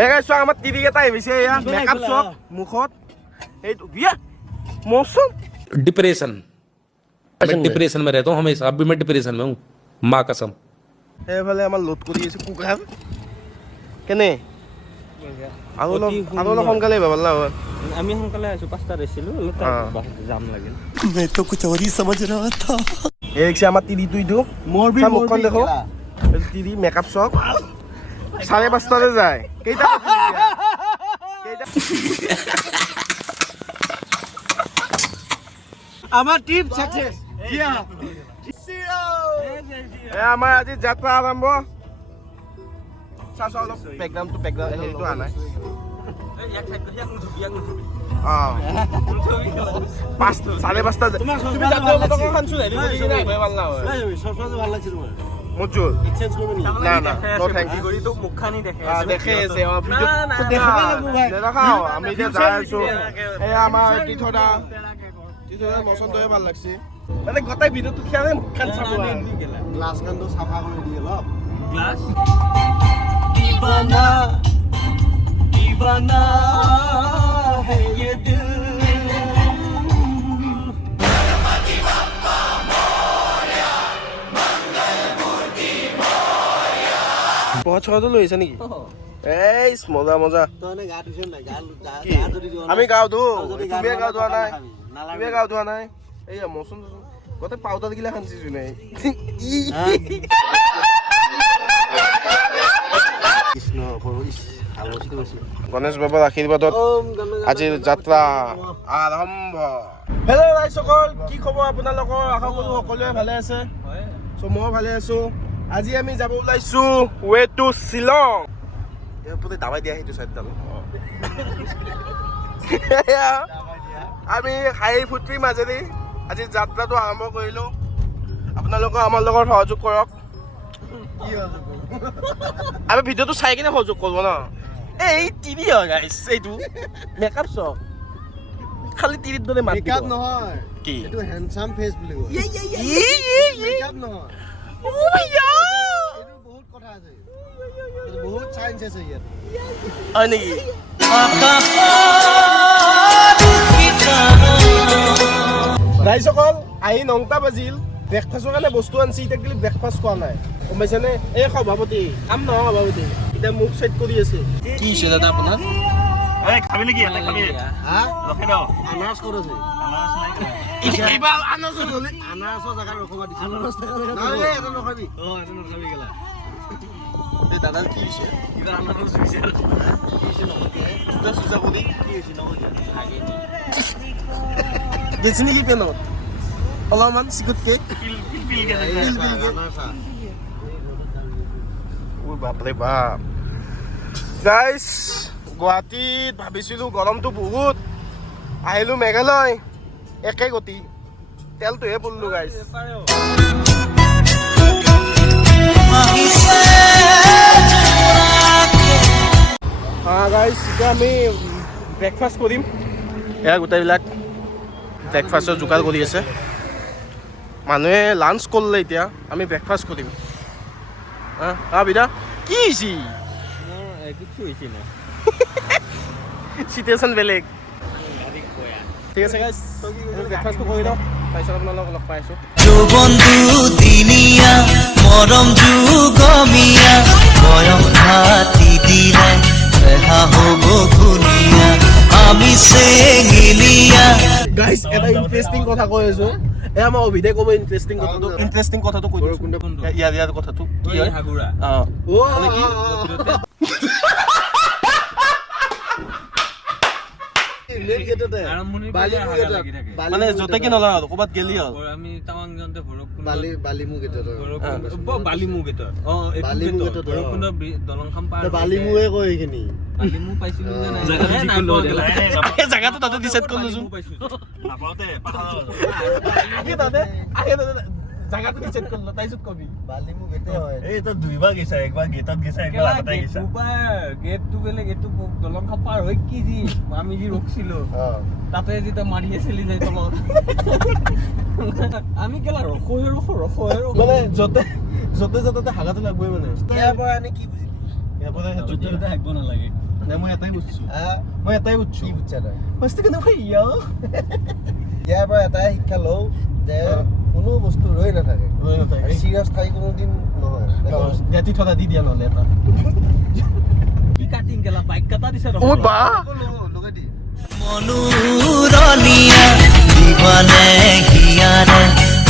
এই গাইছ আমাৰ টিভি এটা আহিছে এয়া মেকআপ চক মুখত এইটো বিয়া मौसम डिप्रेशन मैं डिप्रेशन में रहता हूँ हमेशा अभी मैं डिप्रेशन में हूँ माँ कसम এইফালে আমাৰ লোড কৰি আছে কুকুৰা কেনে আৰু অলপ সোনকালে বাবলা হয় আমি সোনকালে আছো 5টা ৰেছিলো জাম লাগিল मैं तो कुछ और ही समझ रहा था এই দেখছি আমাৰ টিভিটো ইটো মোৰ মুখখন দেখো টিভি মেকআপ চক 5:30 যায় কেইটা আমাৰ টিম সাকসেস কিয়া আমাৰ আজি যাত্ৰা আৰম্ভ চাচা অলপ বেকগ্ৰাউণ্ডটো হেৰিটো আনাই মচন্দই ভাল লাগছে মানে গোটেই ভিডিঅ'টো খেলে মুখখন চাব গ্লাস কানটো সাফা কৰি দিয়ে অলপ গ্লাস दीवाना दीवाना है ये दिल বহুত ছয়টো লৈ আহিছে নেকি এই মজা মজা তনে গা দিছ নাই গা যদি দিও আমি গাও তো তুমি গাও দোৱা নাই তুমি গাও দোৱা নাই এই মৌচুম গোটেই পাউডাৰ গিলা খানছিছো নাই কৃষ্ণ পৰইছ আলোচনা আছে গণেশ বাবাৰ আশীৰ্বাদত আজিৰ যাত্ৰা আৰম্ভ হেল্ল' ৰাইজসকল কি খবৰ আপোনালোকৰ আশা কৰোঁ সকলোৱে ভালে আছে চ' মই ভালে আছো আজি আমি যাব ওলাইছো ৱে টু শ্বিলং এপতে দাবাই দিয়া সেইটো চাইডডাল আমি হাঁহি ফূৰ্তিৰ মাজেদি আজি যাত্ৰাটো আৰম্ভ কৰিলোঁ আপোনালোকে আমাৰ লগত সহযোগ কৰক আমি ভিডিঅ'টো চাই কিনে সহযোগ কৰিব ন এই টিভি হয় গাইছ এইটো মেকআপ চক খালি টিভিৰ দৰে মাত মেকআপ নহয় কি এইটো হ্যান্ডসাম ফেস বুলি কয় মেকআপ নহয় ও ভাইয়া এইটো বহুত কথা আছে এইটো বহুত সায়েন্স আছে ইয়াত হয় নেকি ৰাইজসকল আহি 9টা বাজিল ব্ৰেকফাষ্টৰ কাৰণে বস্তু আনছি এতিয়া কিন্তু ব্ৰেকফাষ্ট খোৱা নাই গম পাইছেনে এই সভাপতি কাম নহয় সভাপতি এতিয়া মুখ চেট কৰি আছে কি হৈছে দাদা আপোনাৰ খাবি নেকি এটা খাবি হা ৰখে দাও আনাৰস ক'ত আছে এইবাৰ আনাৰসৰ হ'লে আনাৰসৰ জাগাত ৰখবা দিছে আনাৰস থকা জাগাত নাই এটা নখাবি এটা নখাবি গেলা এই দাদাৰ কি হৈছে এটা আনাৰস হৈছে কি হৈছে নকবি দুটা চুজা কৰি কি হৈছে নকবি গেছি নেকি পেনত অলপমান চিকুট কেক বাপৰে বাপ গাইছ গুৱাহাটীত ভাবিছিলোঁ গৰমটো বহুত আহিলোঁ মেঘালয় একে গতি তেলটোহে পৰলোঁ গাইছ গাইছ এতিয়া আমি ব্ৰেকফাষ্ট কৰিম এয়া গোটেইবিলাক ব্ৰেকফাষ্টৰ যোগাৰ কৰি আছে মানুহে লাঞ্চ কৰিলে এতিয়া আমি ব্ৰেকফাষ্ট কৰিম বিদা কি হৈছে কিছু হৈছে না চিটুৱেশ্যন বেলেগ ঠিক আছে গাইছ ব্ৰেকফাষ্টটো কৰি লওঁ তাৰপিছত আপোনালোকক লগ পাই আছোঁ বন্ধু দিনিয়া মৰম যুগমীয়া বয়স হাতি দিলে ৰেহা হ'ব ধুনীয়া আমি চেঙিলিয়া গাইছ এটা ইণ্টাৰেষ্টিং কথা কৈ আছোঁ এয়া মই অভিধে ক'ব ইণ্টাৰেষ্টিং কথাটো কৈ দিছোঁ ইয়াৰ কথাটো কি হয় হাগুৰা মানে কি মানে য'তে কি নলওঁ আৰু ক'ৰবাত গেলি হ'ল আমি টাৱাং যাওঁতে ভৈৰৱকুণ্ড বালিমু গেটত বালিমু গেটত ভৈৰৱকুণ্ড দলংখন পাৰ বালিমুৱে কয় এইখিনি বালিমু পাইছিলোঁ যে নাই জেগাটো তাতে ডিচাইড কৰি লৈছোঁ জাগাটো ডিচাইড কৰিলোঁ তাৰপিছত কবি বালিমু গেটে হয় এই তো দুইবাৰ গেছা একবাৰ গেটত গেছা একবাৰ আগতে গেছা গেটটো বেলেগ এইটো দলংখন পাৰ হৈ কি যি আমি যি ৰখিছিলোঁ তাতে যেতিয়া মাৰি আছিলি যাই তলত আমি কেলা ৰখো মানে য'তে য'তে হাগাটো লাগবই মানে ইয়াৰ পৰা আনি কি বুজি ইয়াৰ পৰা সেইটো হাগব নালাগে নাই মই এটাই বুজিছোঁ মই এটাই বুজিছোঁ কি বুজছা তই বস্তু কেনে ভাইয়া ইয়াৰ পৰা এটাই শিক্ষা লওঁ যে কোনো বস্তু ৰৈ নাথাকে চিৰিয়াছ থাকি কোনোদিন নহয় ৰাতি থলা দি দিয়া নহ'লে এটা কি কাটিং গেলা বাইক কাটা দিছে ও বা লগাই দি মনুৰণীয়া দিবানে হিয়াৰে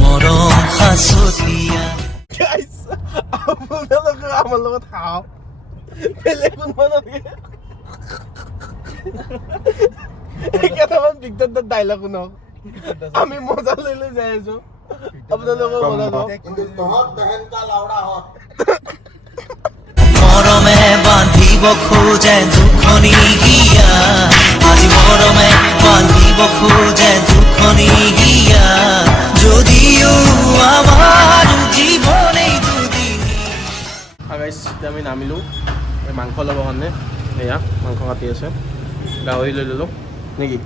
মৰম সাঁচতীয়া গাইছ আপোনালোকে আমাৰ লগত খাওঁ বেলেগ কোনোবা নাথাকে কেইটামান বিগদাৰ ডাইলগ শুনক আমি মজা লৈ লৈ যাই আছো আপোনালোকৰ মজা লওক মৰমে বান্ধিব খোজে দুখনি হিয়া আজি মৰমে বান্ধিব খোজে দুখনি হিয়া যদিও আমাৰ জীৱনেই দুদিনী গাইছ এতিয়া আমি নামিলোঁ এই মাংস ল'বৰ কাৰণে এয়া মাংস কাটি আছে গাহৰি লৈ ল'লোঁ নেকি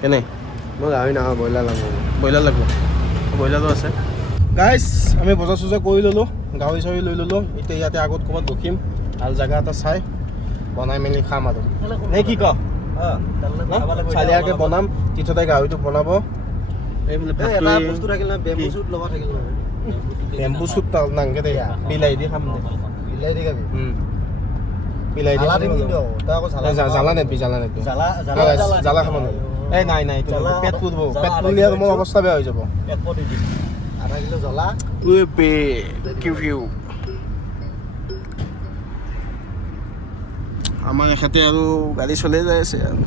কেনে মই গাহৰি নাখাওঁ ব্ৰইলাৰ লাগব ব্ৰইলাৰ লাগিব ব্ৰইলাৰো আছে গাইছ আমি বজাৰ চজাৰ কৰি ল'লোঁ গাহৰি চাহৰি লৈ ল'লোঁ এতিয়া ইয়াতে আগত ক'ৰবাত ৰখিম ভাল জেগা এটা চাই বনাই মেলি খাম আৰু নে কি ক চালিয়াকৈ বনাম তিথতে গাহৰিটো বনাব এই বোলে এটা বস্তু থাকিল নহয় বেম্বু চুট লগা থাকিল নহয় বেম্বু চুট নাংগে দেই বিলাহী দি খাম দে বিলাহী দি খাবি বিলাহী দি জ্বালা দিম কিন্তু তই আকৌ জ্বালা নেবি জ্বালা খাব নোৱাৰি এই নাই নাই পেট পুৰিব পেট পুৰিলে মোৰ অৱস্থা বেয়া হৈ যাব আধা কিলো জ্বলা আমাৰ এখেতে আৰু গাড়ী চলাই যাই আছে আৰু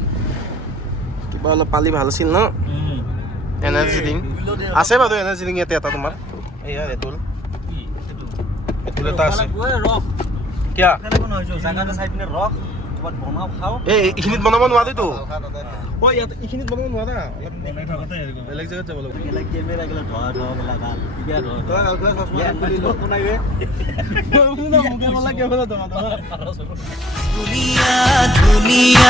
কিবা অলপ পালি ভাল আছিল ন এনাৰ্জি ড্ৰিংক আছে বাৰু এনাৰ্জি ড্ৰিংক ইয়াতে এটা তোমাৰ এয়া ৰেটুল ৰেটুল এটা আছে কিয়া জাগাটো চাই পিনে ৰখ ক'ৰবাত বনাও খাওঁ এই এইখিনিত বনাব নোৱাৰিতো ঐ ইয়াত এইখিনিত বনাব নোৱাৰা অলপ বেলেগ জেগাত যাব লাগিব বেলেগ কেমেৰা গেলা ধোৱা ধোৱা বেলা গাল কিবা ধোৱা তই ভালকৈ চশমা খুলি ল ধুনীয়া ধুনীয়া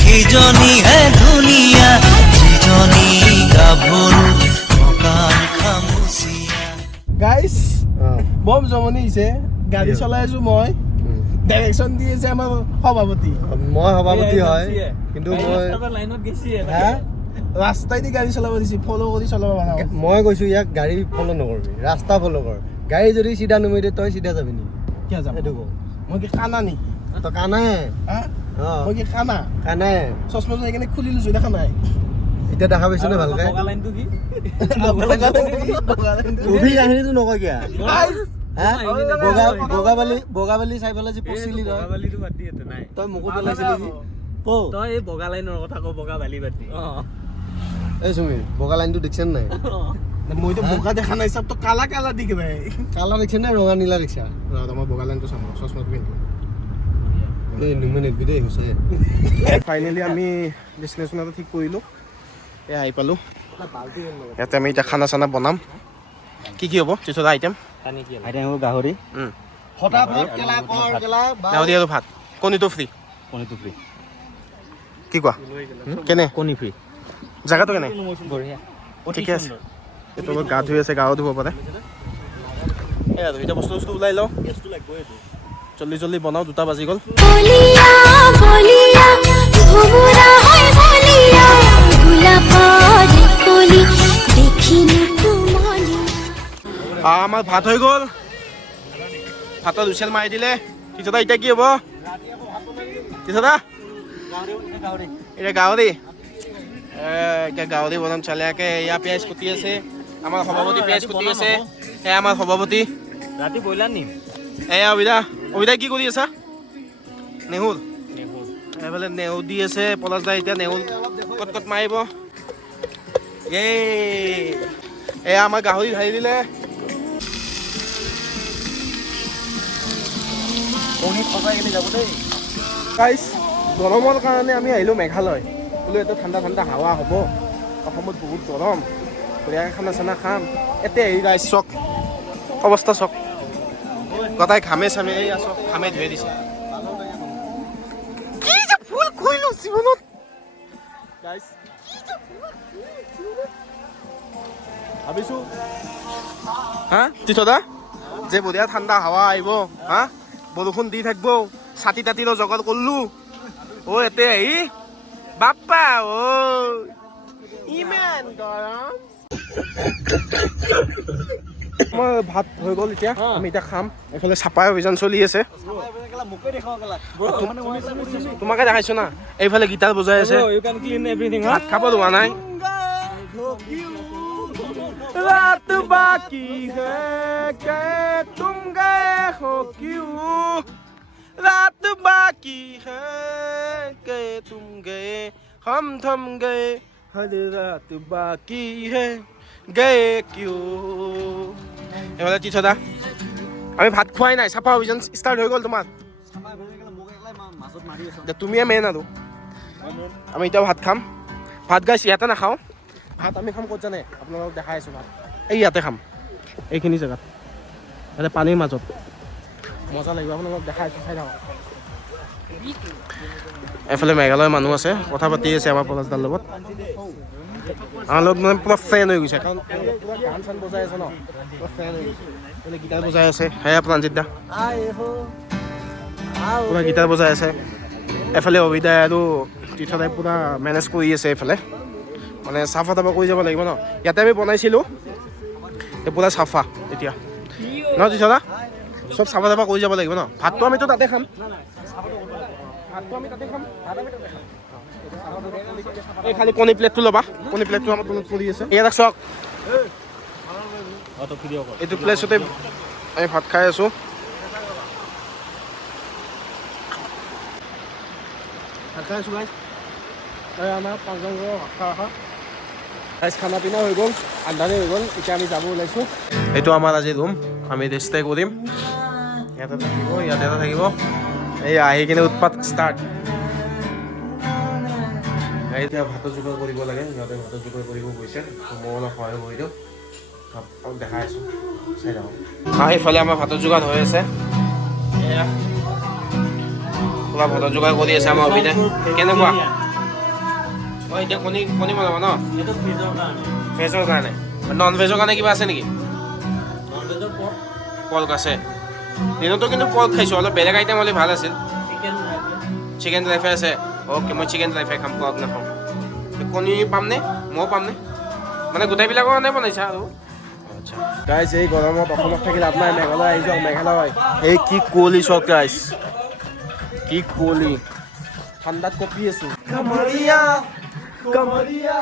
সিজনীহে ধুনীয়া যিজনী গাভৰু মকান খামুচিয়া গাইছ বম জমনি হৈছে গাড়ী চলাই আছো মই ডাইৰেকশ্যন দি আছে আমাৰ সভাপতি মই সভাপতি হয় কিন্তু মই লাইনত গেছি হা ৰাস্তাই দি গাড়ী চলাব দিছে ফ'ল' কৰি চলাব বানাব মই কৈছো ইয়াক গাড়ী ফ'ল' নকৰিবি ৰাস্তা ফ'ল' কৰ গাড়ী যদি চিধা নুমি দিয়ে তই চিধা যাবি নেকি কিয় যাম সেইটো ক মই কি খানা নি তই কানাই হা অঁ মই কি খানা কানাই চশমা চাই কিনে খুলি লৈছো দেখা নাই এতিয়া দেখা পাইছো নে ভালকে বগা লাইনটো কি অভি কাহিনীটো নকয় কিয়া গাইছ হা বগা বালি চাই পেলাই যে পচিলি তই বগা বালিটো বাদ দি ইয়াতে নাই তই মোকো পেলাইছিলি যি ক তই এই বগা লাইনৰ কথা কওঁ বগা বালি বাদ দি এই সুমিৰ বগা লাইনটো দেখিছে নাই মইতো বোকা দেখা নাই চব তো কালা কালা দি কিবা কালা দেখিছে নে ৰঙা নীলা দেখিছা মই বগা লাইনটো চাম চশমাটো পিন্ধি এই নুমে নেটবি দেই সঁচাই ফাইনেলি আমি ডেষ্টিনেশ্যন এটা ঠিক কৰিলোঁ এয়া আহি পালোঁ ইয়াতে আমি এতিয়া খানা চানা বনাম কি কি হ'ব তিথটা আইটেম গাহৰি ফটাফট কেলা কৰ কেলা গাহৰি আৰু ভাত কণীটো ফ্ৰী কণীটো ফ্ৰী কি কোৱা কেনে কণী ফ্ৰী জেগাটো কেনে বঢ়িয়া ঠিকে আছে এইটো অলপ গা ধুই আছে গাও ধুব পাৰে এয়া এতিয়া বস্তু বস্তু ওলাই লওঁ জল্দি জল্দি বনাওঁ 2টা বাজি গ'ল বলিয়া বলিয়া ভোমরা হয় বলিয়া গোলাপৰ কলি দেখিনো কুমলি আমাৰ ভাত হৈ গ'ল ভাতত হুইচেল মাৰি দিলে তিথটা এতিয়া কি হ'ব তিথটা এতিয়া গাহৰি এতিয়া গাহৰি বনাম চালিয়াকে এয়া পিঁয়াজ কুটি আছে আমাৰ সভাপতি পিঁয়াজ কুটি আছে এয়া আমাৰ সভাপতি ৰাতি ব্ৰইলাৰ নিম এয়া অবিদা কি কৰি আছা নেহুল এইফালে নেহু দি আছে পলাশ দা এতিয়া নেহুল কট কট মাৰিব এয়া আমাৰ গাহৰি ঢালি দিলে গাইছ গৰমৰ কাৰণে আমি আহিলোঁ মেঘালয় বোলো এইটো ঠাণ্ডা ঠাণ্ডা হাৱা হ'ব অসমত বহুত গৰম বঢ়িয়াকৈ খানা চানা খাম এতিয়া আহি গাইছ চক অৱস্থা চক গতাই ঘামে চামে এইয়া চক ঘামে ধুই দিছে কি যে ভুল কৰিলোঁ জীৱনত গাইছ ভাবিছোঁ হা তিথদা যে বঢ়িয়া ঠাণ্ডা হাৱা আহিব হা বৰষুণ দি থাকিব ছাতি তাতিৰো জগাৰ কৰিলোঁ অ' এতে আহি বাপ্পা অ' ইমান গৰম। মই ভাত হৈ গ'ল এতিয়া, আমি এতিয়া খাম। এইফালে চাফাই অভিযান চলি আছে। তোমাকে দেখাইছো না, এইফালে গীটাৰ বজাই আছে। ভাত খাব লোৱা নাই। रात बाकी है गए तुम गए हो क्यों रात बाकी है गए तुम गए हम थम गए हर रात बाकी है गए क्यों এবারে কি ছদা আমি ভাত খোৱাই নাই চাফা অভিযান ষ্টাৰ্ট হৈ গ'ল তোমাৰ তুমিয়ে মেইন আৰু আমি এতিয়া ভাত খাম ভাত গাইছ ইয়াতে নাখাওঁ ভাত আমি খাম ক'ত জানে আপোনালোকক দেখাই আছোঁ ভাত এই ইয়াতে খাম এইখিনি জেগাত ইয়াতে পানীৰ মাজত মজা লাগিব আপোনালোকক দেখাই আছোঁ চাই থাকক এফালে মেঘালয়ৰ মানুহ আছে কথা পাতি আছে আমাৰ পলাশদাৰ লগত আমাৰ লগত মানে পুৰা ফেন হৈ গৈছে কাৰণ পুৰা গান চান বজাই আছে ন পুৰা ফেন হৈ গৈছে মানে গীটাৰ বজাই আছে সেয়া প্ৰাঞ্জিত দা পুৰা গীটাৰ বজাই আছে এফালে অভিদাই আৰু তীৰ্থদাই পুৰা মেনেজ কৰি আছে এইফালে মানে চাফা তাফা কৰি যাব লাগিব ন ইয়াতে আমি বনাইছিলোঁ এই পুৰা চাফা এতিয়া ন তীৰ্থদা চব চাফা তাফা কৰি যাব লাগিব ন ভাতটো আমিতো তাতে খাম ভাতটো আমি তাতে খাম এই খালি কণী প্লেটটো ল'বা কণী প্লেটটো আমাৰ তলত পৰি আছে ইয়াত চাওক এইটো প্লেচতে আমি ভাত খাই আছোঁ ভাত খাই আছোঁ গাইজ আমাৰ পাঁচজন গাইজ খানা পিনা হৈ গ'ল আন্ধাৰে হৈ গ'ল এতিয়া আমি যাব ওলাইছোঁ এইটো আমাৰ আজি ৰুম আমি ষ্টে কৰিম ইয়াতে থাকিব ইয়াতে থাকিব এই আহি কিনে উৎপাত ষ্টাৰ্ট এতিয়া ভাতৰ যোগাৰ কৰিব লাগে সিহঁতে ভাতৰ যোগাৰ কৰিব গৈছে মই অলপ সহায় কৰি দিওঁ দেখাই আছোঁ চাই যাওঁ সেইফালে আমাৰ ভাতৰ যোগাৰ হৈ আছে এয়া পুৰা ভাতৰ যোগাৰ কৰি আছে আমাৰ অভিনয় কেনেকুৱা অঁ এতিয়া কণী বনাব ন ভেজৰ কাৰণে নন ভেজৰ কাৰণে কিবা আছে নেকি পৰ্ক আছে দিনতো কিন্তু পৰ্ক খাইছোঁ অলপ বেলেগ আইটেম হ'লে ভাল আছিল চিকেন ড্ৰাই ফ্ৰাই আছে অ'কে মই চিকেন ড্ৰাই ফ্ৰাই খাম পৰ্ক নাখাওঁ কণী পামনে ময়ো পামনে মানে গোটেইবিলাকৰ কাৰণে বনাইছা আৰু আচ্ছা গাইজ এই গৰমত অসমত থাকি লাভ নাই মেঘালয় আহি যাওক মেঘালয় এই কি কুঁৱলী চাওক গাইজ কি কুঁৱলী ঠাণ্ডাত কঁপি আছোঁ কামৰীয়া কামৰীয়া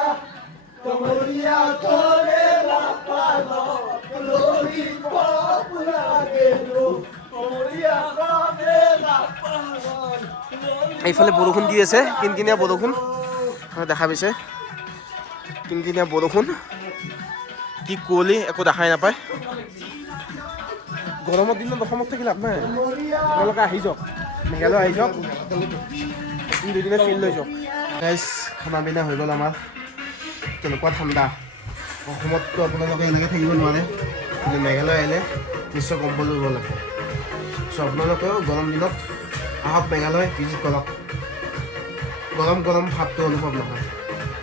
কামৰীয়া কৰে এইফালে বৰষুণ দি আছে কিনকিনীয়া বৰষুণ দেখা পাইছে কিনকিনীয়া বৰষুণ কি কুঁৱলী একো দেখাই নাপায় গৰমৰ দিনত অসমত থাকি লাভ নাই আপোনালোকে আহি যাওক মেঘালয় আহি যাওক দুদিনে ফিল লৈ যাওক গাইজ খানা পিনা হৈ গ'ল আমাৰ কেনেকুৱা ঠাণ্ডা অসমততো আপোনালোকে এনেকৈ থাকিব নোৱাৰে কিন্তু মেঘালয় আহিলে নিশ্চয় কম্বল ল'ব লাগে চ' আপোনালোকেও গৰম দিনত আহক মেঘালয় ভিজিট কৰক গৰম গৰম ভাৱটো অনুভৱ নহয়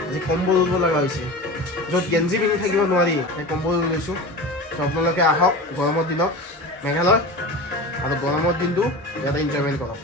আজি কম্বল ল'ব লগা হৈছে য'ত গেঞ্জি পিন্ধি থাকিব নোৱাৰি সেই কম্বল লৈছোঁ চ' আপোনালোকে আহক গৰমৰ দিনত মেঘালয় আৰু গৰমৰ দিনটো ইয়াতে এনজয়মেণ্ট কৰক